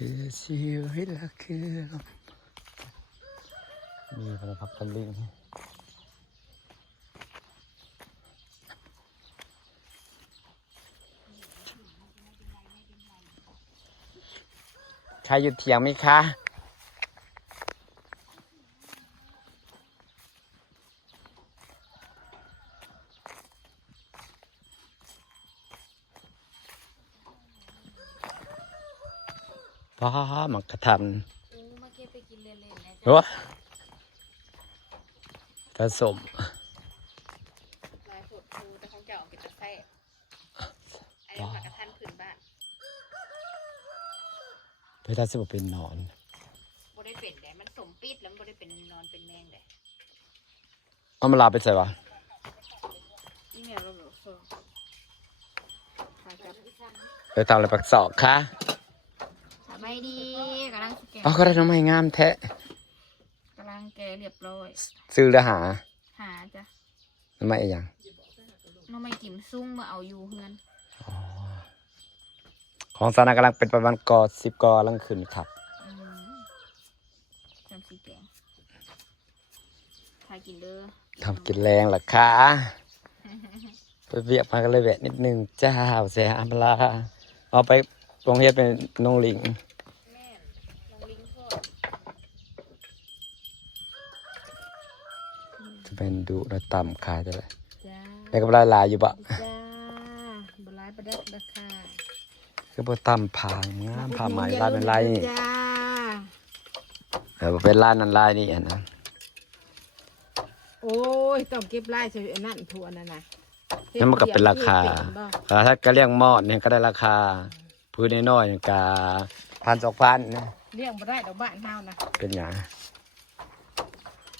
คือชีวิตละคือมีพระพักตร์ลิงใครอยู่เถียงไหมคะพ่อมักกระทำมาเก็บไปกินเล่นๆนะ โอ้ผสมลายผดฟูแต่ของเจ้าเอากินแต่แซ่ไอ้เรื่องผักกระทันผืนบ้าน เพื่อถ้าสิบเป็นนอนบ่ได้เป็นแต่มันสมปิดแล้วมันบ่ได้เป็นนอนเป็นแมงแต่เอามาลาไปใส่วะอีเมลเราบอกส่งถ่ายกับ ไปทำอะไรปักศอกคะสบายดีกำลังสแกน อ๋อก็ได้น้องไม้งามแท้กำลังแกเรียบร้อย ซื้อแล้วหา หาจ้ะ น้องไม้อีกอย่าง น้องไม่กิมซุ่งมาเอาอยู่เฮือน ของสานากำลังเป็นประมาณกอ10 กอลังขึ้นครับ จำสีแกงถ่ายกินเด้อ ทำกินแรงเหรอคะไปเบียบมากันเลยแวะนิดนึงเจ้าเสียอำลาเอาไปโรงเรียนเป็นน้องลิง แม่น้องลิงทอด จะเป็นดูระต่ำขายได้เลย จ้า ได้กำไรหลายอยู่บะ จ้าบลายประดับราคา คือพวกต่ำผ่างงามผ่าไหมลายเป็นลายนี่ จ้า เป็นลายนั้นลายนี่อันนั้น โอ้ยต้องเก็บไล่ใช่อันนั้นถั่วนั่นนะ นั่นมันก็เป็นราคาถ้ากระเลี้ยงหม้อเนี่ยก็ได้ราคาพื้นน้อยๆเนี่ยกา1,000-2,000นะ เลี้ยงบ่ได้ดอกบ้านเฮานะ เป็นอย่าง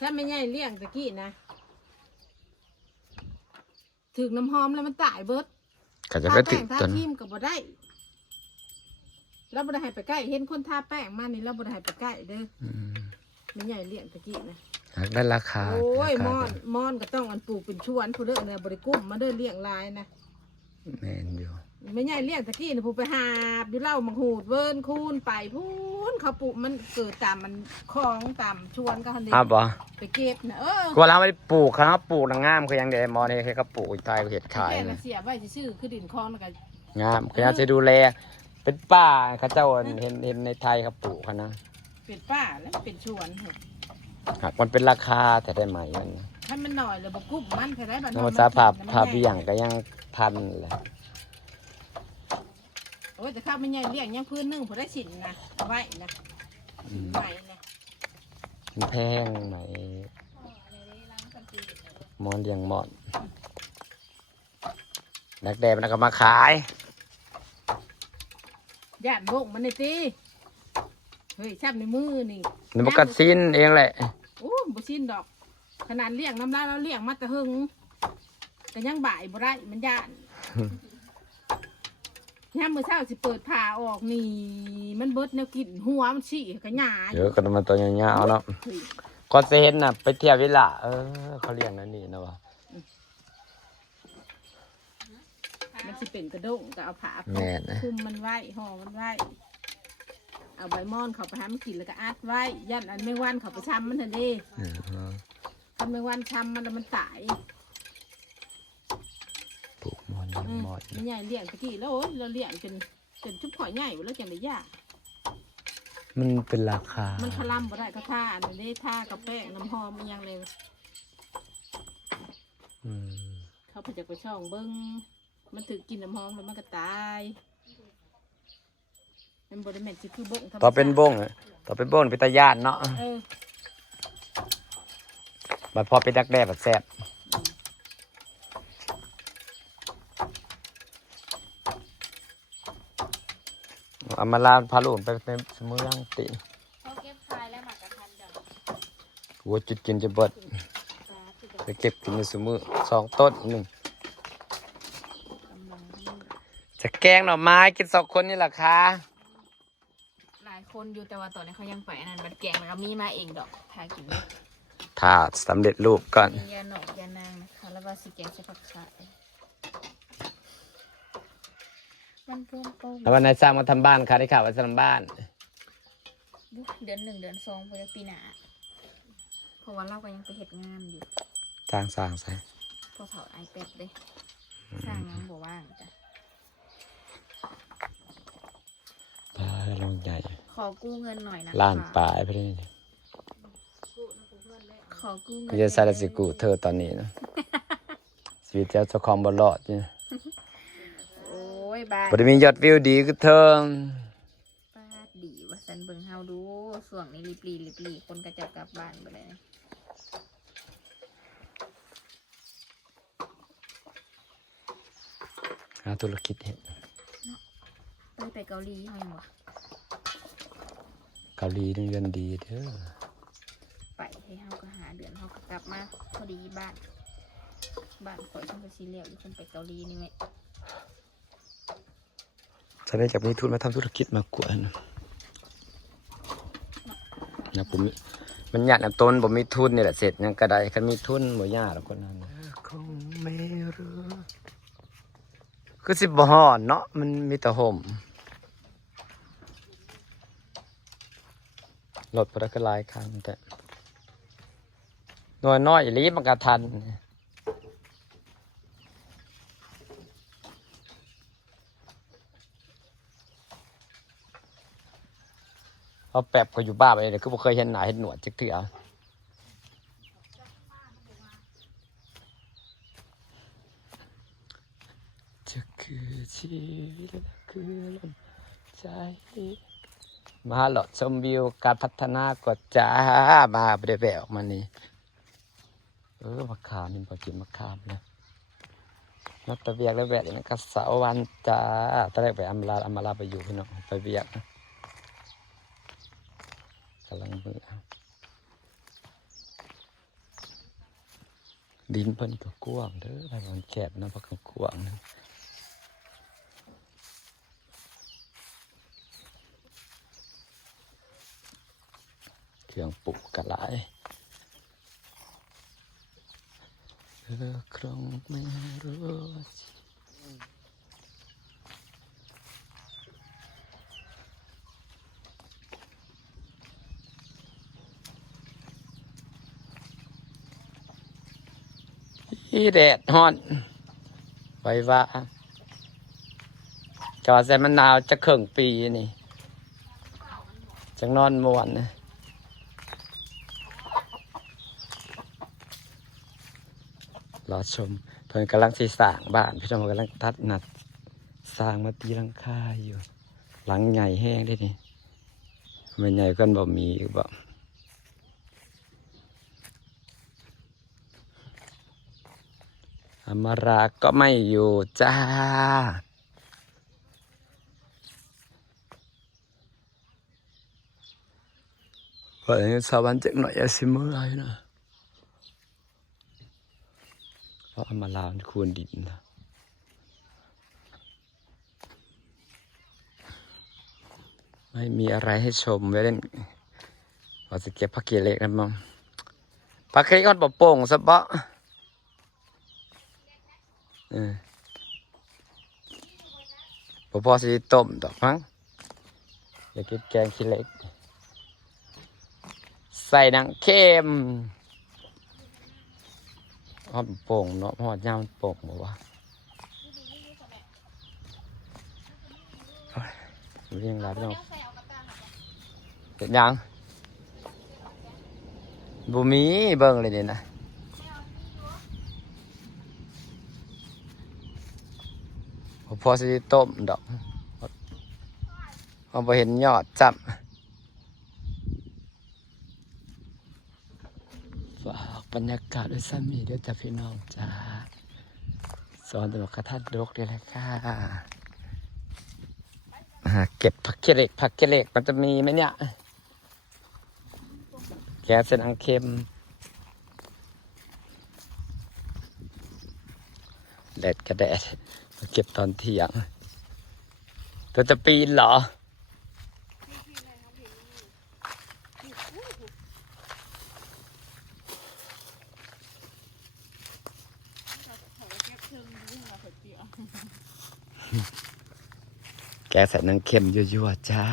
ถ้าไม่ใหญ่เลี้ยงตะกี้นะถึงน้ำหอมแล้วมันตายเบิด ก็จะไปติด ทา จน แป้งทาครีมก็บ่ได้เราบ่ได้ให้ไปใกล้เห็นคนทาแป้งมานี่เราบ่ได้ให้ไปใกล้เด้อ อืม ไม่ใหญ่เลี้ยงตะกี้นะ ได้ราคา โอ้ย ราคาม อนก็ต้องอันปลูกเป็นชวนผู้เด้อเนี่ยบ่ได้กุ้มมาเด้อเลี้ยงลายนะ แม่นอยู่ ไม่ใหญ่เลี้ยงตะกี้นะผู้ไปหาบอยู่เล่ามังหูดเวิร์นคูนไปพูนเขาปลูกมันเกิดตามมันคลองตามชวนก็คันนี้ อ้าวบ่ ไปเก็บนะกลัวเราไม่ได้ปลูกครับปลูกนางงามคือยังเดมอนี่ให้เขาปลูกอีกไทยเห็ดขาย แค่ นะ น่ะเสียไว้ซื่อๆคือดินคลองแล้วก็ งามคือยังจะดูแลเป็นป่าเขาเจ้าเห็นในไทยเขาปลูกเขานะ เป็นป้าแล้วเป็นชวนเถอะ หากมันเป็นราคาแต่ได้ไหมมัน ถ้ามันหน่อยเลยบกุ้มมันแค่ไรบ้าน น้องสาพาเบี่ยงก็ยังพันแหละ โอ้ยแต่ข้าวมันใหญ่เลี้ยงยังพื้นนึ่งผมได้สินนะเอาไว้นะใหม่นะ มันแพงไหมมอนเลี้ยงมอนนักแดดมันก็มาขาย ย่านบุกมันในตีเฮ้ยชับในมือนี่ นี่มันก็สิ้นเองแหละ โอ้บุชินดอก ขนาดเลี้ยงน้ำลายเราเลี้ยงมาแต่หึงแต่ยังบ่ายบ่ได้มันย่านย่ามมือเช้าสิเปิดผ่าออกนี่มันเบิดแนวกินหัวมันฉี่กระหยา เดี๋ยวก็มันตัวยาวๆเนาะก็เซนน่ะไปเที่ยววิลล่าเขาเลี้ยงนั่นนี่นะวะ มันสิเป็นกระด้งก็เอาผ้าคุมมันไว้ห่อมันไว้เอาใบม่อนเขาไปให้มันกินแล้วก็อัดไว้ยันอันแมงวันเขาไปช้ำมันทันทีทำแมงวันช้ำมันแล้วมันตาย ปลูกมอนมอน มันใหญ่เลี้ยงตะกี้แล้วโอ้ยเราเลี้ยงจนชุบข่อยใหญ่แล้วจังได้ยาก มันเป็นราคา มันคลั่มบ่ได้ก็ท่าอันนี้ท่ากับแป้งน้ำหอมยังเลย เขาไปจากไปช่องเบิ้งมันถือกินน้ำหอมแล้วมันก็ตายมันบริเวณคือบ้ง ต่อเป็นบ้งเป็นตาญาติเนาะมันพอเป็นดักแด้แบบแซ่บเอามาลาพาลูกไปในเมืองติ เขาเก็บขายแล้วหมากกระทันเด้อ หัวจุดกินจะเบิดไปเก็บกินในสมือ2 ต้น จะแกงหน่อไม้กิน2 คนนี่แหละคะ หลายคนอยู่แต่ว่าตอนนี้เขายังไปอันนั้นบัดแกงแล้วก็มีมาเองดอกถ่ายกินเลย ถ้าสำเร็จรูปก่อน มียาหนอกยานางนะคะแล้วก็สีแกงใส่ผักขายมันเพิ่มต้ม แล้ววันไหนสร้างมาทำบ้านค่ะได้ข่าวว่าจะทำบ้าน เดือน1 เดือน2เพื่อปีหน้าเพราะว่าเราก็ยังไปเฮ็ดงานอยู่ สร้างใส่ พอเผาไอเป็ดเลยสร้างยังบ่ว่างจ้ะ ปลาลงใหญ่ ขอกู้เงินหน่อยนะ ล้านปลายไปเลย ขอกู้เงิน ก็จะใส่ละสิกูเธอตอนนี้นะชีวิตเจ้าของบ่รอดเนี่ย โอ้ยบ้า บ่ได้มียอดวิวดีคือเธอ ป้าดีว่าสันเบิ่งเฮาดูส่วงนี้รีบคนก็จะกลับบ้านไปเลย หาธุรกิจเฮ็ด ไปเกาหลีเฮายังวะ เกาหลีนี่เงินดีเด้อ ไปให้เฮาก็หาเดือนเฮาก็กลับมาพอดีบ้านข่อยเพิ่นก็สิเลี้ยวอยู่เพิ่นไปเกาหลีนี่แหละ จะได้จากมีทุนมาทำธุรกิจมากกว่านะผมมันยากนะต้นผมมีทุนนี่แหละเสร็จยังกระไดคันมีทุนบ่ยากหรอกคนนั้นคงไม่รู้คือสิบ่ฮ้อนเนาะมันมีแต่ห่มรถพระก็หลายคันแต่น้อยๆอีหลีมันก็ทันเอาแป๊บก็อยู่บ้านไปเลยคือบ่เคยเห็นหน้าเห็นหนวดจักเทื่อจะคือชีวิตคือลมใจมาหลอดชมวิวการพัฒนากดจ้ามาไปได้แววออกมานี่มะขามนี่พอกินมะขามเลยนัดตะเวียกแล้วแวะเลยนะครับเสาร์วันจ้าตอนแรกไปอำลาไปอยู่พี่น้องไปเวียกนะกำลังมือดินเพิ่นก็กว้างเด้อไปมันแคบนะเพราะเขากว้างนะเครื่องปลูกกระไรคงไม่รู้ที่แดดฮ้อนไว้ว่าจอดใส่มะนาวจะครึ่งปีนี่จังนอนม่วนนะรอชมเพิ่นกำลังสิสร้างบ้านพี่น้องกำลังตัดนัดสร้างมาตีหลังคาอยู่หลังใหญ่แห้งได้นี่ไม่ใหญ่กันบ่มีบ่อมราก็ไม่อยู่จ้าเพราะอย่างนี้สาวบ้านจักหน่อยอย่าสิเมื่อยนะเพราะอมรามันควรดินนะไม่มีอะไรให้ชมไว้เล่นว่าจะเก็บผักเกล็กนะมั้งผักเกล็กก็บ่โป่งซะบ่พอสิต้มดอกมั้งอยากกินแกงขี้เหล็กใส่หนังเค็มหอดโป่งเนาะหอดย่ามโป่งบอกว่าเรียงรายไปน้องเสร็จยังบุมีเบิ่งเลยเนี่ยนะพอสิต้มดอกเอาไปเห็นยอดจับฝากบรรยากาศด้วยซ้ำนี่เด้อจ้าพี่น้องจ้าสอนตลกกระทัดดกเลยแหละค่ะเก็บผักเกล็กมันจะมีไหมเนี่ยแกงเส้นอังเค็มแดดกระแดดมาเก็บตอนเที่ยงเธอจะปีนเหรอแกใส่น้ำเค็มยั่วๆจ้า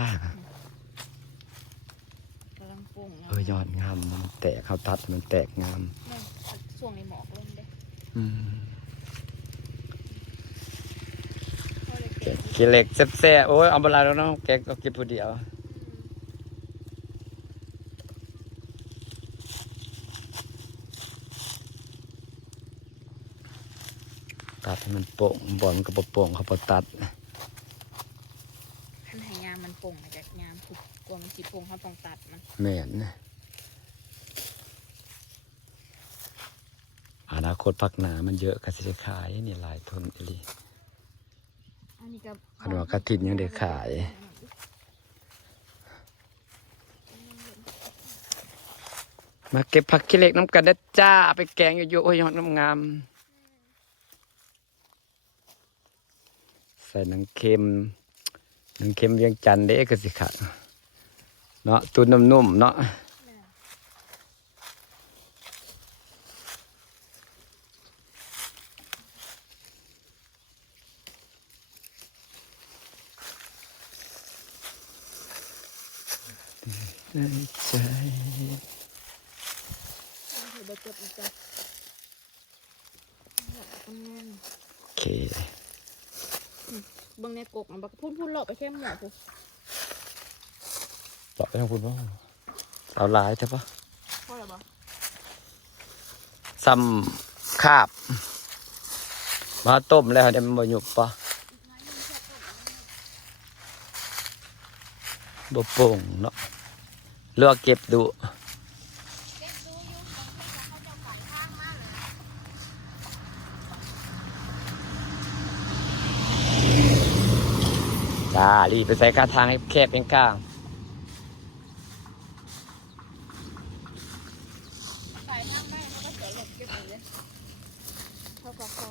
ยอดงามมันแตกเขาตัดมันแตกงาม แม่ช่วงนี้หมอกลงเด้ อืม เขาเลย แกงขี้เหล็กแซ่บๆโอ้ยเอาเวลาแล้วเนาะแกงก็กินผู้เดียวตัดให้มันโป่งบอลมันก็บ่โป่งเขาบ่ตัด ขันให้ยามมันโป่งมาจากยามถูกกลัวมันสิโป่งเขาต้องตัดมัน แม่นนะอนาคตพักหนามันเยอะก็สิได้ขายนี่หลายทนอีหลี อันนี้ก็ คันว่ากระถิ่นยังได้ขาย มาเก็บผักขี้เหล็กน้ำกันได้จ้าเอาไปแกงอยู่ๆโอ้ยยอดงามๆใส่หนังเค็มเวียงจันทร์เด้ก็สิค่ะเนาะตุนนุ่มๆเนาะในใจ ถือใบเก็บอีกจ้ะคนงาน โอเค เบิ่งในกกมันบักพูดหลบไปแค่หมอพู ต่อไปทางคุณว่าเอาหลายใช่ปะ พ่อหรอบ่ ซ้ำคาบมาต้มแล้วเดี๋ยวมันบ่หยุบปะบ่โป่งเนาะเลือกเก็บดูจ้ารีบไปใส่กระทางให้แคบเป็นกลาง ใส่น้ำได้มันก็เสียหลบเก็บเลยพอพอ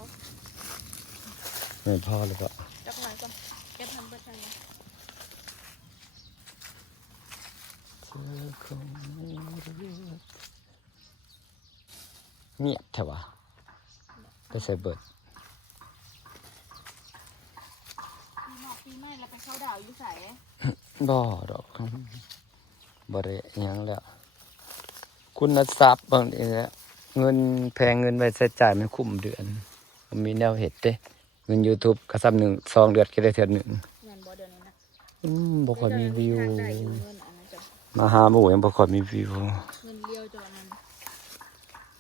ไม่พอหรือเปล่า จับหน่อยก่อนเก็บทำเพื่อใคร เงียบแถวะไปใส่เบิด ปีหมอกปีใหม่แล้วไปเข้าดาวอยู่ใส่ บ่ดอกบ่ได้หยังแล้ว คุณทรัพย์บางทีแล้วเงินแพงเงินไว้ใช้จ่ายมันคุ้มเดือนมันมีแนวเห็ดเด้เงิน YouTube ก็ซ้ำ1-2 เดือนก็ได้เทื่อหนึ่ง เงินบ่เดือนนี้นะ บ่ค่อยมีวิว ทางได้อยู่เงินอันนั้นจ้ะ มาหาหมู่ยังบ่ค่อยมีวิว เงินเลี้ยวจอนั้น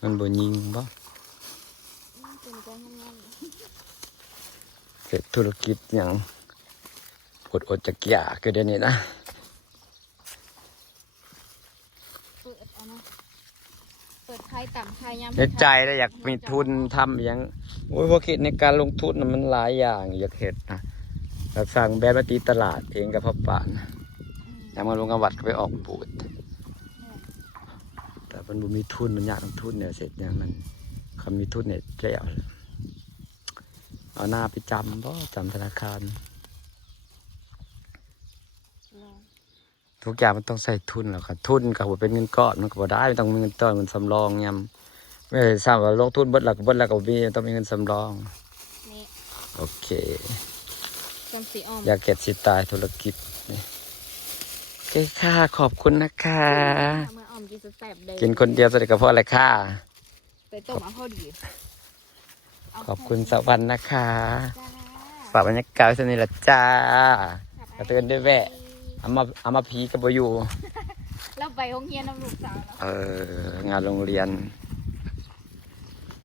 มันบ่ยิงบ่ เป็นกองทำงาน เฮ็ดธุรกิจหยังอดจักอยากคือเดี๋ยวนี้นะ เปิดอันนั้นเปิดไข่ต่ำไข่ยำ ในใจแล้วอยากมีทุนทำอย่างโอ้ยพอคิดในการลงทุนน่ะมันหลายอย่างอยากเห็ดนะอยากสั่งแบรนด์มาตีตลาดเองกับพ่อป่านอยากมาลงกวัดก็ไปออกบูธแต่มันบ่มีทุนมันยากลงทุนเนี่ยเสร็จอย่างมันเขามีทุนเนี่ยแล้วเอาหน้าไปจำบ่จำธนาคาร ทุกอย่างมันต้องใส่ทุนแล้วค่ะทุนกับเป็นเงินก้อนมันก็บ่ได้มันต้องมีเงินต้อนเงินสำรองยำไม่ทราบว่าลงทุนเบิดหลักก็มีต้องมีเงินสำรอง นี่ โอเค ต้มสีอ้อม อยากเก็บสิตายธุรกิจนี่โอเคค่ะขอบคุณนะคะ เมื่ออ้อมกินสแตบเดย กินคนเดียวสนิทกับพ่ออะไรค่ะ ไปต้มเอาข้าวดี ขอบคุณสวรรค์นะคะ จ้า ฝากบรรยากาศไว้เท่านี้ละจ้ากระเตือนด้วยแวะเอามาพีกับบอยู่ แล้วไปโรงเรียนน้ำลูกสาวแล้ว งานโรงเรียน เ